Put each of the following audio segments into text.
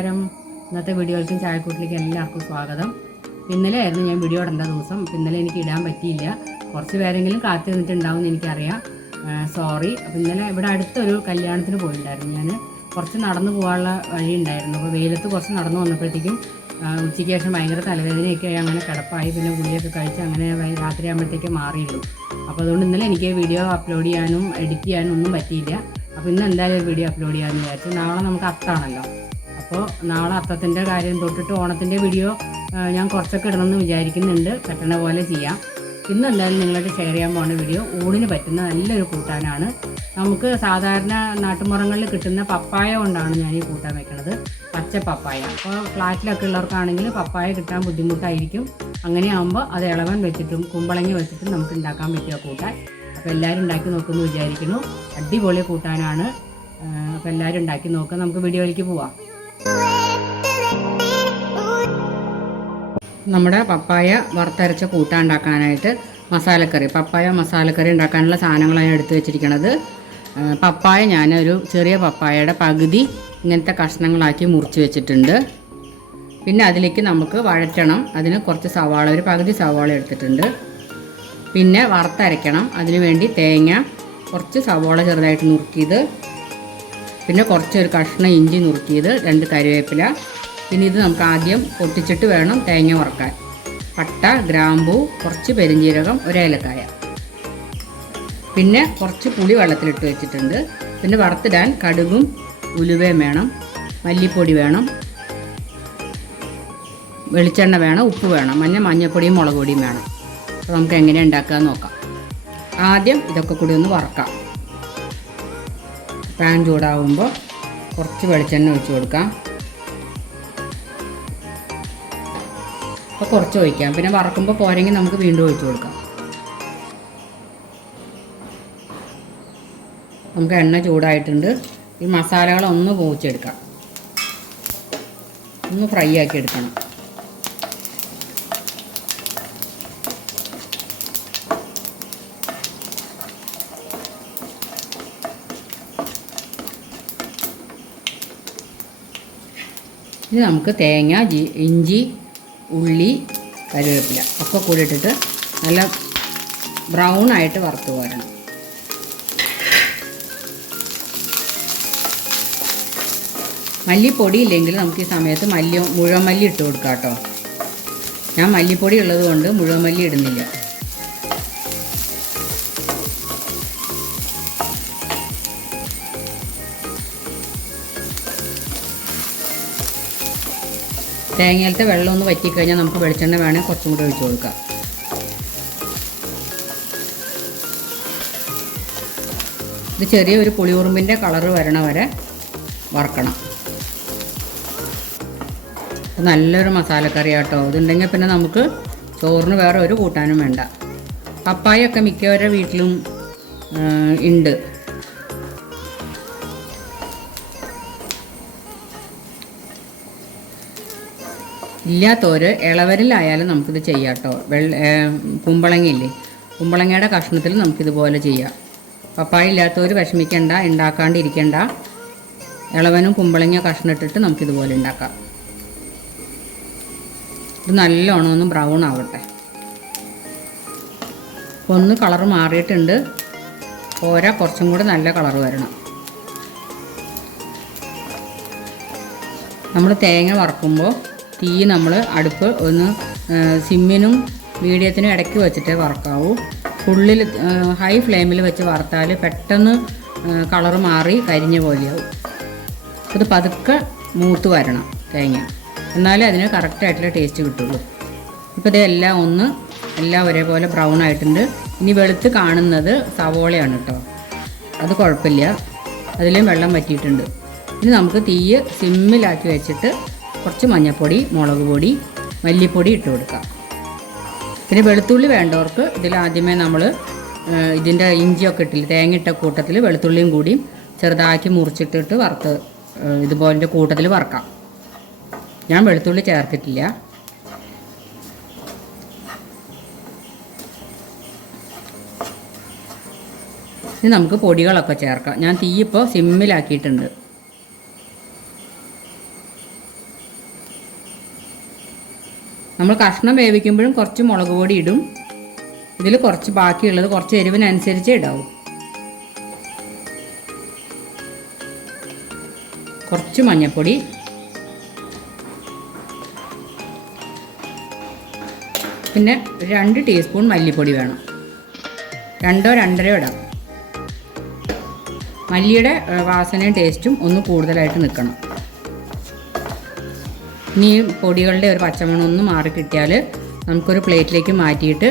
നമസ്കാരം. ഇന്നത്തെ വീഡിയോയിലേക്കും ചായക്കൂട്ടിലേക്കും എല്ലാവർക്കും സ്വാഗതം. ഇന്നലെ ആയിരുന്നു ഞാൻ വീഡിയോ ഇടേണ്ട ദിവസം. ഇന്നലെ എനിക്ക് ഇടാൻ പറ്റിയില്ല. കുറച്ച് പേരെങ്കിലും കാത്തു നിന്നിട്ടുണ്ടാവും എനിക്കറിയാം. സോറി അപ്പോൾ ഇന്നലെ ഇവിടെ അടുത്തൊരു കല്യാണത്തിന് പോയിട്ടുണ്ടായിരുന്നു ഞാൻ കുറച്ച് നടന്നു പോകാനുള്ള വഴി ഉണ്ടായിരുന്നു അപ്പോൾ വെയിലത്ത് കുറച്ച് നടന്നു വന്നപ്പോഴത്തേക്കും ഉച്ചയ്ക്ക് ശേഷം ഭയങ്കര തലവേദനയൊക്കെ അങ്ങനെ കിടപ്പായി. പിന്നെ ഗുളിയൊക്കെ കഴിച്ച് അങ്ങനെ രാത്രി ആകുമ്പോഴത്തേക്ക് മാറിയുള്ളൂ അപ്പോൾ അതുകൊണ്ട് ഇന്നലെ എനിക്ക് വീഡിയോ അപ്ലോഡ് ചെയ്യാനും എഡിറ്റ് ചെയ്യാനും ഒന്നും പറ്റിയില്ല. അപ്പോൾ ഇന്ന് എന്തായാലും ഒരു വീഡിയോ അപ്ലോഡ് ചെയ്യാമെന്ന് വിചാരിച്ചു. നാളെ നമുക്ക് അത്താണല്ലോ. അപ്പോൾ നാളെ അത്തത്തിന്റെ കാര്യം തൊട്ടിട്ട് ഓണത്തിന്റെ വീഡിയോ ഞാൻ കുറച്ചൊക്കെ ഇടണമെന്ന് വിചാരിക്കുന്നുണ്ട്. പറ്റണ പോലെ ചെയ്യാം. ഇന്ന് എന്തായാലും ഷെയർ ചെയ്യാൻ പോകുന്ന വീഡിയോ ഊണിന് പറ്റുന്ന നല്ലൊരു കൂട്ടാനാണ്. നമുക്ക് സാധാരണ നാട്ടുമുറങ്ങളിൽ കിട്ടുന്ന പപ്പായ കൊണ്ടാണ് ഞാൻ ഈ കൂട്ടാൻ വെക്കുന്നത് പച്ച പപ്പായ. അപ്പോൾ ഫ്ലാറ്റിലൊക്കെ ഉള്ളവർക്കാണെങ്കിൽ പപ്പായ കിട്ടാൻ ബുദ്ധിമുട്ടായിരിക്കും. അങ്ങനെയാകുമ്പോൾ അത് ഇളവൻ വെച്ചിട്ടും കുമ്പളങ്ങി വെച്ചിട്ടും നമുക്ക് ഉണ്ടാക്കാൻ പറ്റിയ കൂട്ടാൻ. അപ്പോൾ എല്ലാവരും ഉണ്ടാക്കി നോക്കുമെന്ന് വിചാരിക്കുന്നു. അടിപൊളി കൂട്ടാനാണ്. അപ്പോൾ എല്ലാവരും ഉണ്ടാക്കി നോക്കാം. നമുക്ക് വീഡിയോയിലേക്ക് പോവാം. നമ്മുടെ പപ്പായ വറുത്തരച്ച കൂട്ടാൻ ഉണ്ടാക്കാനായിട്ട് മസാലക്കറി പപ്പായ മസാലക്കറി ഉണ്ടാക്കാനുള്ള സാധനങ്ങളാണ് എടുത്തു വെച്ചിരിക്കുന്നത് പപ്പായ ഞാനൊരു ചെറിയ പപ്പായയുടെ പകുതി ഇങ്ങനത്തെ കഷ്ണങ്ങളാക്കി മുറിച്ച് വെച്ചിട്ടുണ്ട്. പിന്നെ അതിലേക്ക് നമുക്ക് വഴറ്റണം. അതിന് കുറച്ച് സവാള ഒരു പകുതി സവാള എടുത്തിട്ടുണ്ട്. പിന്നെ വറുത്തരയ്ക്കണം. അതിനുവേണ്ടി തേങ്ങ കുറച്ച് സവാള ചെറുതായിട്ട് നുറുക്കിയത് പിന്നെ കുറച്ചൊരു കഷ്ണം ഇഞ്ചി നുറുക്കിയത് രണ്ട് കറിവേപ്പില പിന്നെ ഇത് നമുക്ക് ആദ്യം പൊട്ടിച്ചിട്ട് വേണം തേങ്ങ വറക്കാൻ. പട്ട ഗ്രാമ്പൂ കുറച്ച് പെരിഞ്ജീരകം ഒരേലക്കായ പിന്നെ കുറച്ച് പുളി വെള്ളത്തിലിട്ട് വെച്ചിട്ടുണ്ട്. പിന്നെ വറുത്തിടാൻ കടുകും ഉലുവയും വേണം മല്ലിപ്പൊടി വേണം വെളിച്ചെണ്ണ വേണം ഉപ്പ് വേണം മഞ്ഞ മഞ്ഞപ്പൊടിയും മുളക് പൊടിയും വേണം. അപ്പോൾ നമുക്ക് എങ്ങനെ ഉണ്ടാക്കുക നോക്കാം. ആദ്യം ഇതൊക്കെ കൂടി ഒന്ന് വറക്കാം. പാൻ ചൂടാവുമ്പോൾ കുറച്ച് വെളിച്ചെണ്ണ ഒഴിച്ച് കൊടുക്കാം. അപ്പോൾ കുറച്ച് ഒഴിക്കാം. പിന്നെ വറക്കുമ്പോൾ പോരെങ്കിൽ നമുക്ക് വീണ്ടും ഒഴിച്ച് കൊടുക്കാം. നമുക്ക് എണ്ണ ചൂടായിട്ടുണ്ട്. ഈ മസാലകളൊന്ന് പോച്ചെടുക്കാം ഒന്ന് ഫ്രൈ ആക്കി എടുക്കണം. ഇനി നമുക്ക് തേങ്ങ ജി ഇഞ്ചി ഉള്ളി കരുവേപ്പില ഒക്കെ കൂടി ഇട്ടിട്ട് നല്ല ബ്രൗൺ ആയിട്ട് വറുത്ത് പോരണം മല്ലിപ്പൊടി ഇല്ലെങ്കിൽ നമുക്ക് ഈ സമയത്ത് മല്ലി മുഴുവൻ മല്ലി ഇട്ട് കൊടുക്കാം കേട്ടോ. ഞാൻ മല്ലിപ്പൊടി ഉള്ളത് കൊണ്ട് മുഴുവൻ മല്ലി ഇടുന്നില്ല. തേങ്ങയിലത്തെ വെള്ളം ഒന്ന് വറ്റിക്കഴിഞ്ഞാൽ നമുക്ക് വെളിച്ചെണ്ണ വേണേൽ കുറച്ചും കൂടി ഒഴിച്ചു കൊടുക്കാം. ഇത് ചെറിയ ഒരു പുളിയുറുമ്പിന്റെ കളറ് വരണ വരെ വറക്കണം. നല്ലൊരു മസാലക്കറി കേട്ടോ ഇതുണ്ടെങ്കിൽ പിന്നെ നമുക്ക് ചോറിന് വേറെ ഒരു കൂട്ടാനും വേണ്ട. പപ്പായൊക്കെ മിക്കവരുടെ വീട്ടിലും ഉണ്ട്. ഇല്ലാത്തവർ ഇളവരിലായാലും നമുക്കിത് ചെയ്യാം കേട്ടോ വെള്ള കുമ്പളങ്ങയില്ലേ? കുമ്പളങ്ങയുടെ കഷ്ണത്തിൽ നമുക്കിതുപോലെ ചെയ്യാം. പപ്പായ ഇല്ലാത്തവർ വിഷമിക്കണ്ട ഉണ്ടാക്കാണ്ടിരിക്കണ്ട ഇളവനും കുമ്പളങ്ങ കഷ്ണം ഇട്ടിട്ട് നമുക്കിതുപോലെ ഉണ്ടാക്കാം ഇത് നല്ലോണം ഒന്ന് ബ്രൗൺ ആവട്ടെ. ഒന്ന് കളർ മാറിയിട്ടുണ്ട്. പോരാ കുറച്ചും കൂടി നല്ല കളർ വരണം. നമ്മൾ തേങ്ങ വറക്കുമ്പോൾ തീ നമ്മൾ അടുപ്പ് ഒന്ന് സിമ്മിനും മീഡിയത്തിനും ഇടയ്ക്ക് വെച്ചിട്ട് വറക്കാവൂ. ഫുള്ളിൽ ഹൈ ഫ്ലെയിമിൽ വെച്ച് വറുത്താൽ പെട്ടെന്ന് കളർ മാറി കരിഞ്ഞ പോലെയാവും. അത് പതുക്കെ മൂത്ത് വരണം തേങ്ങ. എന്നാലേ അതിന് കറക്റ്റായിട്ടുള്ള ടേസ്റ്റ് കിട്ടുള്ളൂ. ഇപ്പോൾ ഇതെല്ലാം ഒന്ന് എല്ലാം ഒരേപോലെ ബ്രൗൺ ആയിട്ടുണ്ട്. ഇനി വെളുത്ത് കാണുന്നത് സവോളയാണ് കേട്ടോ അത് കുഴപ്പമില്ല. അതിലും വെള്ളം വറ്റിയിട്ടുണ്ട്. ഇനി നമുക്ക് തീയ് സിമ്മിലാക്കി വെച്ചിട്ട് കുറച്ച് മഞ്ഞൾപ്പൊടി മുളക് പൊടി മല്ലിപ്പൊടി ഇട്ട് കൊടുക്കാം. പിന്നെ വെളുത്തുള്ളി വേണ്ടവർക്ക് ഇതിൽ ആദ്യമേ നമ്മൾ ഇതിന്റെ ഇഞ്ചിയൊക്കെ ഇട്ടില്ല തേങ്ങ ഇട്ട കൂട്ടത്തിൽ വെളുത്തുള്ളിയും കൂടി ചെറുതാക്കി മുറിച്ചിട്ടിട്ട് വറുത്ത് ഇതുപോലെ കൂട്ടത്തിൽ വറക്കാം. ഞാൻ വെളുത്തുള്ളി ചേർത്തിട്ടില്ല. ഇനി നമുക്ക് പൊടികളൊക്കെ ചേർക്കാം. ഞാൻ തീ ഇപ്പോൾ സിമ്മിലാക്കിയിട്ടുണ്ട്. നമ്മൾ കഷ്ണം വേവിക്കുമ്പോഴും കുറച്ച് മുളക് പൊടി ഇടും. ഇതിൽ കുറച്ച് ബാക്കിയുള്ളത് കുറച്ച് എരിവിനനുസരിച്ച് ഇടാവും. കുറച്ച് മഞ്ഞൾപ്പൊടി പിന്നെ രണ്ട് ടീസ്പൂൺ മല്ലിപ്പൊടി വേണം. രണ്ടോ രണ്ടരയോ ഇടാം. മല്ലിയുടെ വാസനയും ടേസ്റ്റും ഒന്ന് കൂടുതലായിട്ട് നിൽക്കണം. ഇനി പൊടികളുടെ ഒരു പച്ചമണം ഒന്ന് മാറി കിട്ടിയാൽ നമുക്കൊരു പ്ലേറ്റിലേക്ക് മാറ്റിയിട്ട്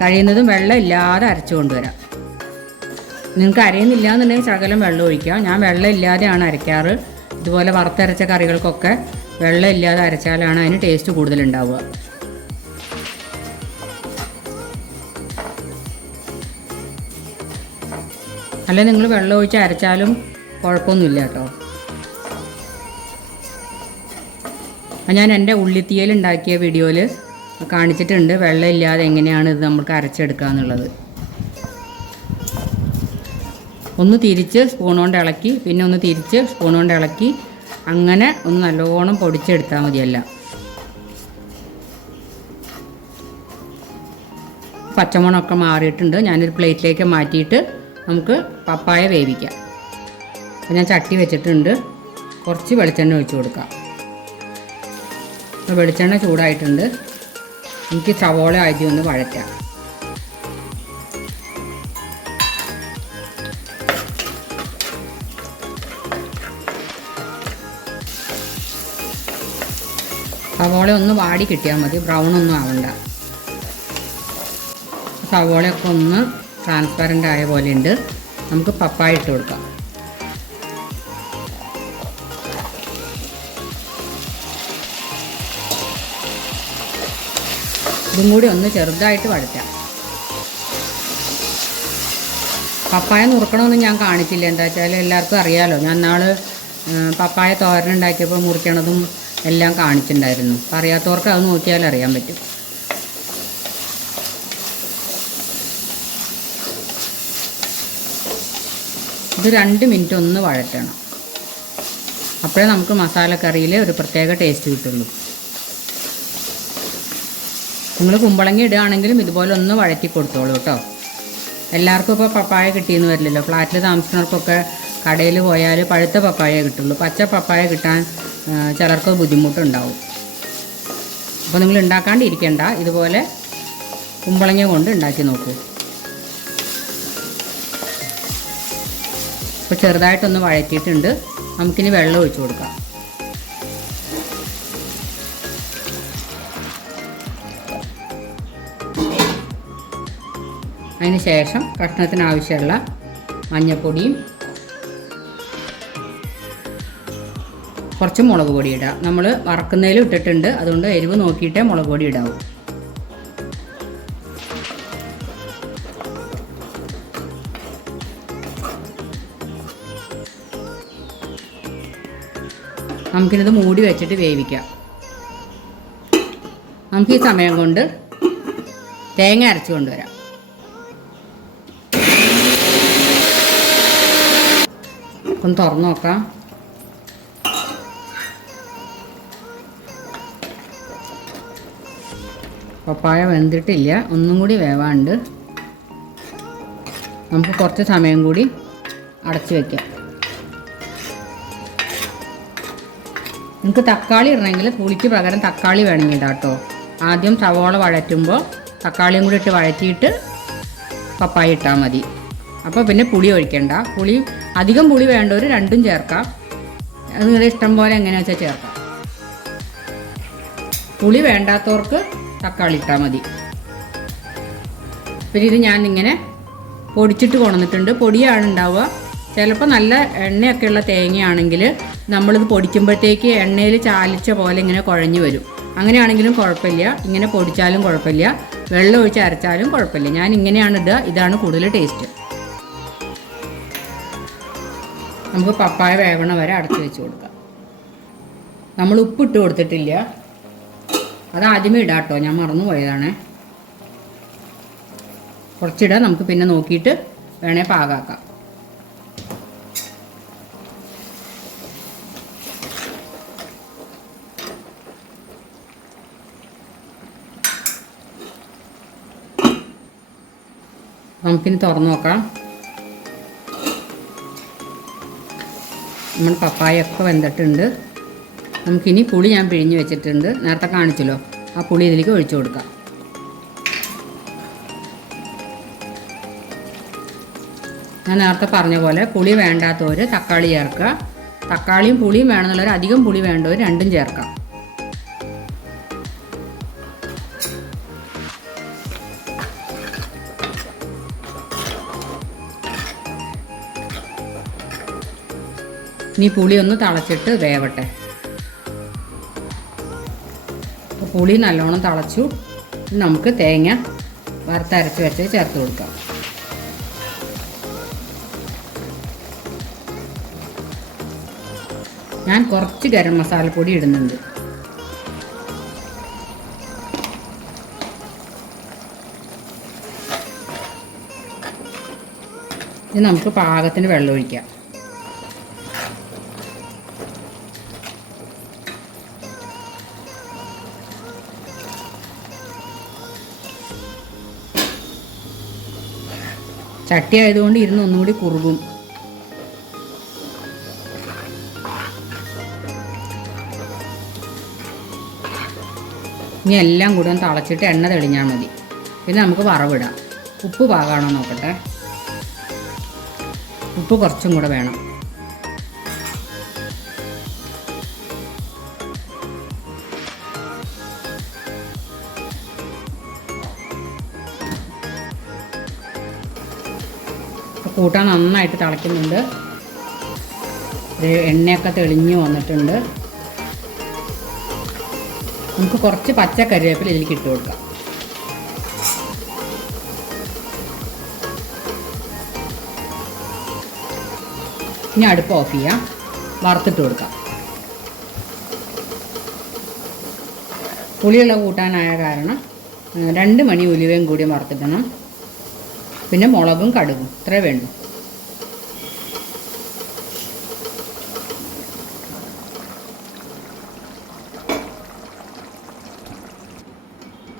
കഴിയുന്നതും വെള്ളം ഇല്ലാതെ അരച്ചു കൊണ്ടുവരാം. നിങ്ങൾക്ക് അരയുന്നില്ല എന്നുണ്ടെങ്കിൽ ശകലം വെള്ളം ഒഴിക്കാം ഞാൻ വെള്ളം ഇല്ലാതെയാണ് അരയ്ക്കാറ്. ഇതുപോലെ വറുത്തരച്ച കറികൾക്കൊക്കെ വെള്ളം ഇല്ലാതെ അരച്ചാലാണ് അതിന് ടേസ്റ്റ് കൂടുതലുണ്ടാവുക. അല്ലെ നിങ്ങൾ വെള്ളം ഒഴിച്ച് അരച്ചാലും കുഴപ്പമൊന്നുമില്ല കേട്ടോ. ഞാൻ എന്റെ ഉള്ളിത്തീയൽ ഉണ്ടാക്കിയ വീഡിയോയിൽ കാണിച്ചിട്ടുണ്ട്. വെള്ളം ഇല്ലാതെ എങ്ങനെയാണ് ഇത് നമുക്ക് അരച്ചെടുക്കുക എന്നുള്ളത്. ഒന്ന് തിരിച്ച് സ്പൂൺ കൊണ്ട് ഇളക്കി പിന്നെ ഒന്ന് തിരിച്ച് സ്പൂൺ കൊണ്ട് ഇളക്കി അങ്ങനെ ഒന്ന് നല്ലോണം പൊടിച്ചെടുത്താൽ മതിയല്ല. പച്ചമുളകൊക്കെ മാറിയിട്ടുണ്ട്. ഞാനൊരു പ്ലേറ്റിലേക്ക് മാറ്റിയിട്ട് നമുക്ക് പപ്പായ വേവിക്കാം. അപ്പോൾ ഞാൻ ചട്ടി വെച്ചിട്ടുണ്ട്. കുറച്ച് വെളിച്ചെണ്ണ ഒഴിച്ച് കൊടുക്കാം. വെളിച്ചെണ്ണ ചൂടായിട്ടുണ്ട്. എനിക്ക് സവോള ആദ്യം ഒന്ന് വഴറ്റാം. സവോള ഒന്ന് വാടി കിട്ടിയാൽ മതി. ബ്രൗൺ ഒന്നും ആവണ്ട. സവോളയൊക്കെ ഒന്ന് ട്രാൻസ്പെറന്റ് ആയ പോലെ ഉണ്ട്. നമുക്ക് പപ്പായ ഇട്ട് കൊടുക്കാം. ഇതും കൂടി ഒന്ന് ചെറുതായിട്ട് വഴറ്റാം. പപ്പായ നുറുക്കണമെന്ന് ഞാൻ കാണിച്ചില്ല. എന്താ വെച്ചാൽ എല്ലാവർക്കും അറിയാമല്ലോ ഞാൻ നാൾ പപ്പായ തോരൻ ഉണ്ടാക്കിയപ്പോൾ മുറിക്കണതും എല്ലാം കാണിച്ചിട്ടുണ്ടായിരുന്നു. അപ്പം അറിയാത്തവർക്ക് അത് നോക്കിയാൽ അറിയാൻ പറ്റും. ഇത് രണ്ട് മിനിറ്റ് ഒന്ന് വഴറ്റണം. അപ്പോഴേ നമുക്ക് മസാലക്കറിയിൽ ഒരു പ്രത്യേക ടേസ്റ്റ് കിട്ടുള്ളൂ. നിങ്ങൾ കുമ്പളങ്ങി ഇടുകയാണെങ്കിലും ഇതുപോലെ ഒന്ന് വഴറ്റി കൊടുത്തോളൂ കേട്ടോ. എല്ലാവർക്കും ഇപ്പോൾ പപ്പായ കിട്ടിയെന്ന് വരില്ലല്ലോ. ഫ്ലാറ്റിൽ താമസിക്കുന്നവർക്കൊക്കെ കടയിൽ പോയാൽ പഴുത്ത പപ്പായ കിട്ടുള്ളൂ. പച്ച പപ്പായ കിട്ടാൻ ചിലർക്ക് ബുദ്ധിമുട്ടുണ്ടാവും. അപ്പോൾ നിങ്ങൾ ഉണ്ടാക്കാണ്ടിരിക്കേണ്ട. ഇതുപോലെ കുമ്പളങ്ങ കൊണ്ട് ഉണ്ടാക്കി നോക്കൂ. ഇപ്പോൾ ചെറുതായിട്ടൊന്ന് വഴറ്റിയിട്ടുണ്ട്. നമുക്കിനി വെള്ളം ഒഴിച്ചു കൊടുക്കാം. അതിന് ശേഷം കഷ്ണത്തിന് ആവശ്യമുള്ള മഞ്ഞൾപ്പൊടിയും കുറച്ച് മുളക് പൊടി ഇടാം. നമ്മൾ വറക്കുന്നതിലും ഇട്ടിട്ടുണ്ട്. അതുകൊണ്ട് എരിവ് നോക്കിയിട്ടേ മുളക് പൊടി ഇടാവൂ. നമുക്കിത് മൂടി വെച്ചിട്ട് വേവിക്കാം. നമുക്ക് ഈ സമയം കൊണ്ട് തേങ്ങ അരച്ച് കൊണ്ടുവരാം. ഒന്ന് തുറന്നു നോക്കാം. പപ്പായ വെന്തിട്ടില്ല. ഒന്നും കൂടി വേവാണ്ട് നമുക്ക് കുറച്ച് സമയം കൂടി അടച്ചു വയ്ക്കാം നിങ്ങൾക്ക് തക്കാളി ഇടണമെങ്കിൽ പുളിക്ക് പകരം തക്കാളി വേണമെങ്കിൽ ഇടാം കേട്ടോ ആദ്യം സവോള വഴറ്റുമ്പോൾ തക്കാളിയും കൂടി ഇട്ട് വഴറ്റിയിട്ട് പപ്പായ ഇട്ടാൽ മതി. അപ്പോൾ പിന്നെ പുളി ഒഴിക്കണ്ട. പുളി അധികം പുളി വേണ്ടവർ രണ്ടും ചേർക്കാം. അത് നിങ്ങളുടെ ഇഷ്ടം പോലെ എങ്ങനെയാ വെച്ചാൽ ചേർക്കാം. പുളി വേണ്ടാത്തവർക്ക് തക്കാളി ഇട്ടാൽ മതി. പിന്നെ ഇത് ഞാൻ ഇങ്ങനെ പൊടിച്ചിട്ട് കൊണ്ടുവന്നിട്ടുണ്ട്. പൊടിയാണ് ഉണ്ടാവുക ചിലപ്പോൾ നല്ല എണ്ണയൊക്കെ ഉള്ള തേങ്ങയാണെങ്കിൽ നമ്മളിത് പൊടിക്കുമ്പോഴത്തേക്ക് എണ്ണയിൽ ചാലിച്ച പോലെ ഇങ്ങനെ കുഴഞ്ഞു വരും. അങ്ങനെയാണെങ്കിലും കുഴപ്പമില്ല. ഇങ്ങനെ പൊടിച്ചാലും കുഴപ്പമില്ല. വെള്ളം ഒഴിച്ച് അരച്ചാലും കുഴപ്പമില്ല. ഞാൻ ഇങ്ങനെയാണ് ഇടുക. ഇതാണ് കൂടുതൽ ടേസ്റ്റ്. നമുക്ക് പപ്പായ വേവണ വരെ അടച്ചു വെച്ച് കൊടുക്കാം. നമ്മൾ ഉപ്പിട്ട് കൊടുത്തിട്ടില്ല. അത് ആദ്യമേ ഇടാം കേട്ടോ ഞാൻ മറന്നു പോയതാണ്. കുറച്ചിടാം. നമുക്ക് പിന്നെ നോക്കിയിട്ട് വേണേൽ പാകാക്കാം. നമുക്കിനി തുറന്നു നോക്കാം. നമ്മുടെ പപ്പായൊക്കെ വെന്തിട്ടുണ്ട്. നമുക്കിനി പുളി ഞാൻ പിഴിഞ്ഞ് വെച്ചിട്ടുണ്ട്. നേരത്തെ കാണിച്ചല്ലോ. ആ പുളി ഇതിലേക്ക് ഒഴിച്ചു കൊടുക്കാം. ഞാൻ നേരത്തെ പറഞ്ഞ പോലെ പുളി വേണ്ടാത്തവർ തക്കാളി ചേർക്കുക. തക്കാളിയും പുളിയും വേണമെന്നുള്ളവർ അധികം പുളി വേണ്ടവർ രണ്ടും ചേർക്കാം. ഇനി പുളി ഒന്ന് തിളച്ചിട്ട് വേവട്ടെ. പുളി നല്ലോണം തിളച്ചു. നമുക്ക് തേങ്ങ വറുത്തരച്ച് വെച്ച് ചേർത്ത് കൊടുക്കാം. ഞാൻ കുറച്ച് ഗരം മസാലപ്പൊടി ഇടുന്നുണ്ട്. ഇത് നമുക്ക് പാകത്തിന് വെള്ളം ഒഴിക്കാം. ചട്ടി ആയതുകൊണ്ട് ഇരുന്ന് ഒന്നുകൂടി കുറുകും. ഇനി എല്ലാം കൂടെ ഒന്ന് തളച്ചിട്ട് എണ്ണ തെളിഞ്ഞാൽ മതി. പിന്നെ നമുക്ക് വറവിടാം. ഉപ്പ് പാകാണോ നോക്കട്ടെ. ഉപ്പ് കുറച്ചും കൂടെ വേണം. കൂട്ടാൻ നന്നായിട്ട് തിളയ്ക്കുന്നുണ്ട്. എണ്ണയൊക്കെ തെളിഞ്ഞു വന്നിട്ടുണ്ട്. നമുക്ക് കുറച്ച് പച്ച കറിവേപ്പില ഇതിലേക്ക് ഇട്ട് കൊടുക്കാം. ഇനി അടുപ്പ് ഓഫ് ചെയ്യാം. വറുത്തിട്ട് കൊടുക്കാം. പുളിയുള്ള കൂട്ടാനായ കാരണം രണ്ട് മണി ഉലുവയും കൂടി വറുത്തിടണം. പിന്നെ മുളകും കടുകും. ഇത്രേ വേണ്ടു.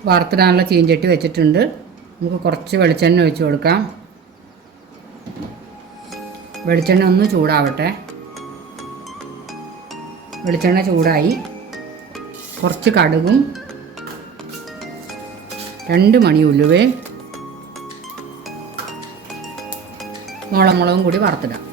വറുത്തിടാനുള്ള ചീഞ്ചട്ടി വെച്ചിട്ടുണ്ട്. നമുക്ക് കുറച്ച് വെളിച്ചെണ്ണ ഒഴിച്ച് കൊടുക്കാം. വെളിച്ചെണ്ണ ഒന്ന് ചൂടാവട്ടെ. വെളിച്ചെണ്ണ ചൂടായി. കുറച്ച് കടുകും. രണ്ട് മണി ഉലുവയും. മുളമുളകും കൂടി വറുത്തിടാം.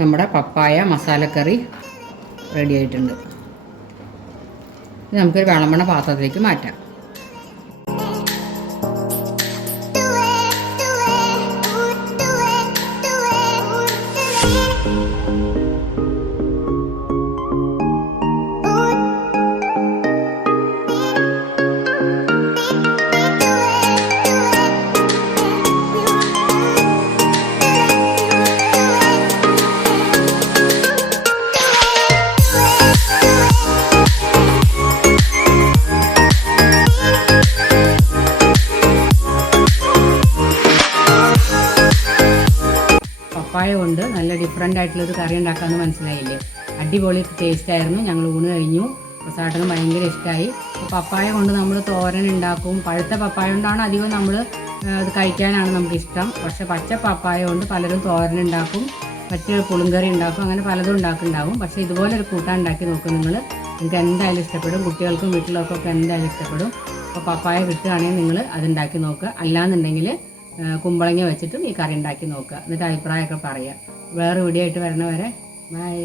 നമ്മുടെ പപ്പായ മസാലക്കറി റെഡി ആയിട്ടുണ്ട്. ഇത് നമുക്കൊരു വിളമ്പണ പാത്രത്തിലേക്ക് മാറ്റാം. ഡിഫറെന്റ് ആയിട്ടുള്ളൊരു കറി ഉണ്ടാക്കാമെന്ന് മനസ്സിലായില്ലേ? അടിപൊളി ടേസ്റ്റ് ആയിരുന്നു. ഞങ്ങൾ ഊണ് കഴിഞ്ഞു. പ്രസാദനും ഭയങ്കര ഇഷ്ടമായി പപ്പായ കൊണ്ട് നമ്മൾ തോരൻ ഉണ്ടാക്കും. പഴുത്ത പപ്പായ കൊണ്ടാണ് അധികം നമ്മൾ അത് കഴിക്കാനാണ് നമുക്ക് ഇഷ്ടം. പക്ഷേ പച്ച പപ്പായ കൊണ്ട് പലരും തോരൻ ഉണ്ടാക്കും പച്ച പുളിങ്കറി ഉണ്ടാക്കും അങ്ങനെ പലതും ഉണ്ടാക്കുന്നുണ്ടാവും. പക്ഷേ ഇതുപോലെ ഒരു കൂട്ടാൻ ഉണ്ടാക്കി നോക്കും നിങ്ങൾ നിങ്ങൾക്ക് എന്തായാലും ഇഷ്ടപ്പെടും. കുട്ടികൾക്കും വീട്ടിലൊക്കെ എന്തായാലും ഇഷ്ടപ്പെടും. അപ്പോൾ പപ്പായ കിട്ടുകയാണെങ്കിൽ നിങ്ങൾ അതുണ്ടാക്കി നോക്കുക. അല്ലാന്നുണ്ടെങ്കിൽ കുമ്പളങ്ങ വെച്ചിട്ടും ഈ കറി ഉണ്ടാക്കി നോക്കുക. എന്നിട്ട് അഭിപ്രായമൊക്കെ പറയുക വേറെ വീഡിയോ ആയിട്ട് വരണ വരെ ബൈ